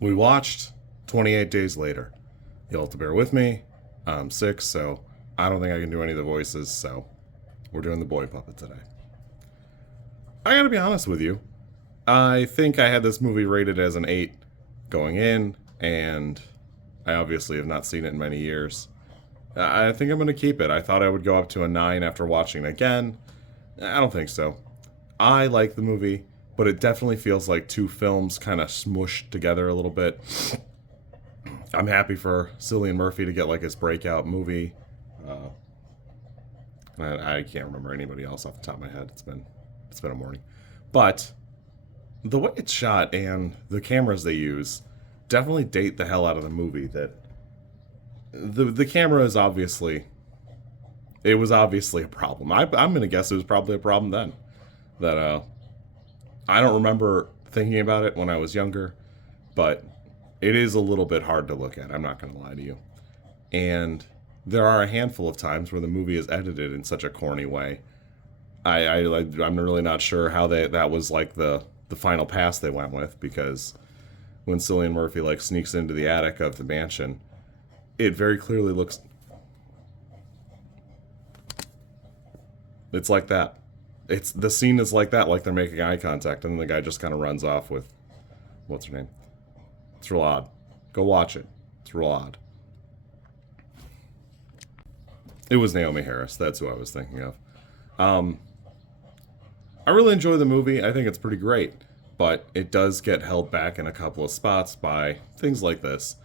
We watched 28 Days Later. You'll have to bear with me. I'm sick, so I don't think I can do any of the voices, so we're doing the boy puppet today. I gotta be honest with you. I think I had this movie rated as an 8 going in, and I obviously have not seen it in many years. I think I'm gonna keep it. I thought I would go up to a 9 after watching it again. I don't think so. I like the movie, but it definitely feels like two films kind of smushed together a little bit. I'm happy for Cillian Murphy to get like his breakout movie. I can't remember anybody else off the top of my head. It's been a morning, but the way it's shot and the cameras they use definitely date the hell out of the movie. That the camera is obviously it was obviously a problem. I'm gonna guess it was probably a problem then. That I don't remember thinking about it when I was younger, but it is a little bit hard to look at. I'm not gonna lie to you. And there are a handful of times where the movie is edited in such a corny way. I'm really not sure how that was like the final pass they went with, because when Cillian Murphy like sneaks into the attic of the mansion, it very clearly looks. It's like that. It's the scene is like that, like they're making eye contact, and then the guy just kind of runs off with, what's her name? It's real odd. Go watch it. It's real odd. It was Naomi Harris. That's who I was thinking of. I really enjoy the movie. I think it's pretty great, but it does get held back in a couple of spots by things like this.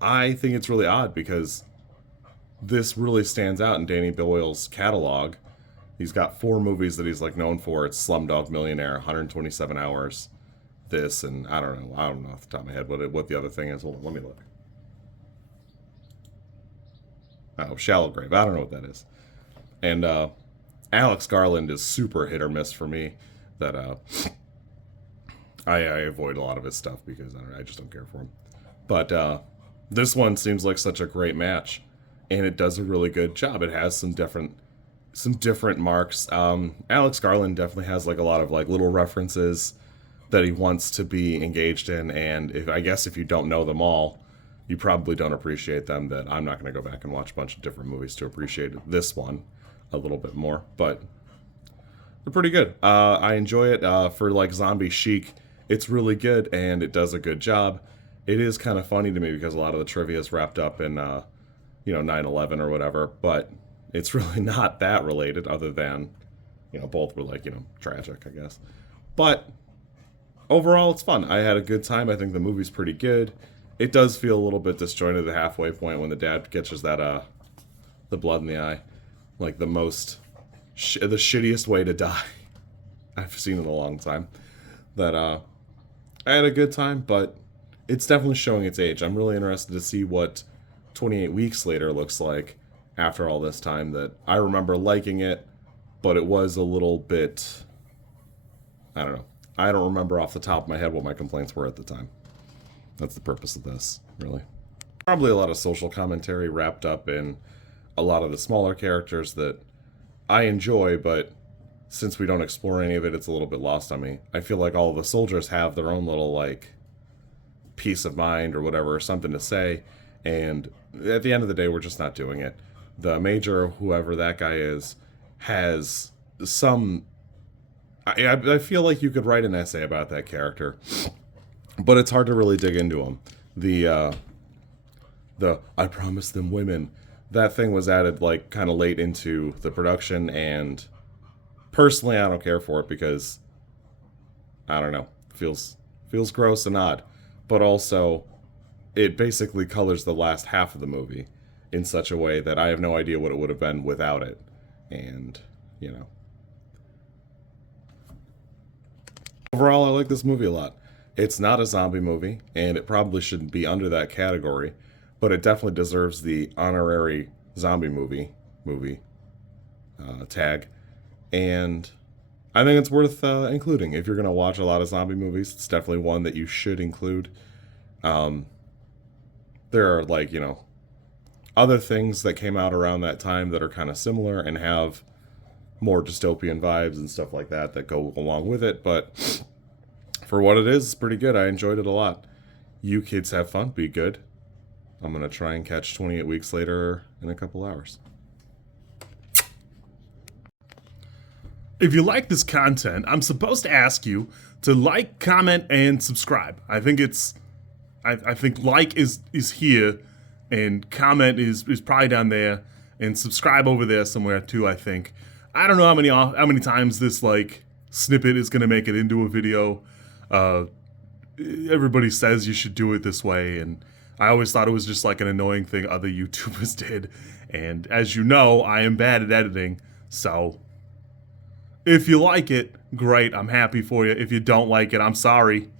I think it's really odd because this really stands out in Danny Boyle's catalog. He's got 4 movies that he's like known for. It's Slumdog Millionaire, 127 Hours, this, and I don't know off the top of my head what the other thing is. Hold on, let me look. Oh, Shallow Grave. I don't know what that is. And Alex Garland is super hit or miss for me. That I avoid a lot of his stuff because I just don't care for him. But this one seems like such a great match, and it does a really good job. It has some different marks. Alex Garland definitely has like a lot of like little references that he wants to be engaged in, and if you don't know them all, you probably don't appreciate them. That I'm not going to go back and watch a bunch of different movies to appreciate this one a little bit more, but they're pretty good. I enjoy it for like zombie chic. It's really good, and it does a good job. It is kind of funny to me because a lot of the trivia is wrapped up in 9/11 or whatever, but it's really not that related, other than both were like tragic, I guess. But overall, it's fun. I had a good time. I think the movie's pretty good. It does feel a little bit disjointed at the halfway point when the dad catches that the blood in the eye, like the shittiest way to die I've seen in a long time. That I had a good time, but it's definitely showing its age. I'm really interested to see what 28 Weeks Later looks like after all this time. That I remember liking it, but it was a little bit, I don't know. I don't remember off the top of my head what my complaints were at the time. That's the purpose of this, really. Probably a lot of social commentary wrapped up in a lot of the smaller characters that I enjoy, but since we don't explore any of it, it's a little bit lost on me. I feel like all of the soldiers have their own little, like, peace of mind or whatever, or something to say, and at the end of the day, we're just not doing it. The major, whoever that guy is, has some... I feel like you could write an essay about that character, but it's hard to really dig into him. The I promised them women, that thing was added like kind of late into the production, and personally I don't care for it because I don't know, feels gross and odd, but also it basically colors the last half of the movie in such a way that I have no idea what it would have been without it. And overall I like this movie a lot. It's not a zombie movie, and it probably shouldn't be under that category, but it definitely deserves the honorary zombie movie tag. And I think it's worth including. If you're going to watch a lot of zombie movies, it's definitely one that you should include. There are other things that came out around that time that are kind of similar and have more dystopian vibes and stuff like that go along with it, but for what it is, it's pretty good. I enjoyed it a lot. You kids have fun. Be good. I'm going to try and catch 28 Weeks Later in a couple hours. If you like this content, I'm supposed to ask you to like, comment, and subscribe. I think like is here, and comment is probably down there, and subscribe over there somewhere too. I think. I don't know how many times this like snippet is gonna make it into a video. Everybody says you should do it this way, and I always thought it was just like an annoying thing other YouTubers did. And as you know, I am bad at editing, so if you like it, great, I'm happy for you. If you don't like it, I'm sorry.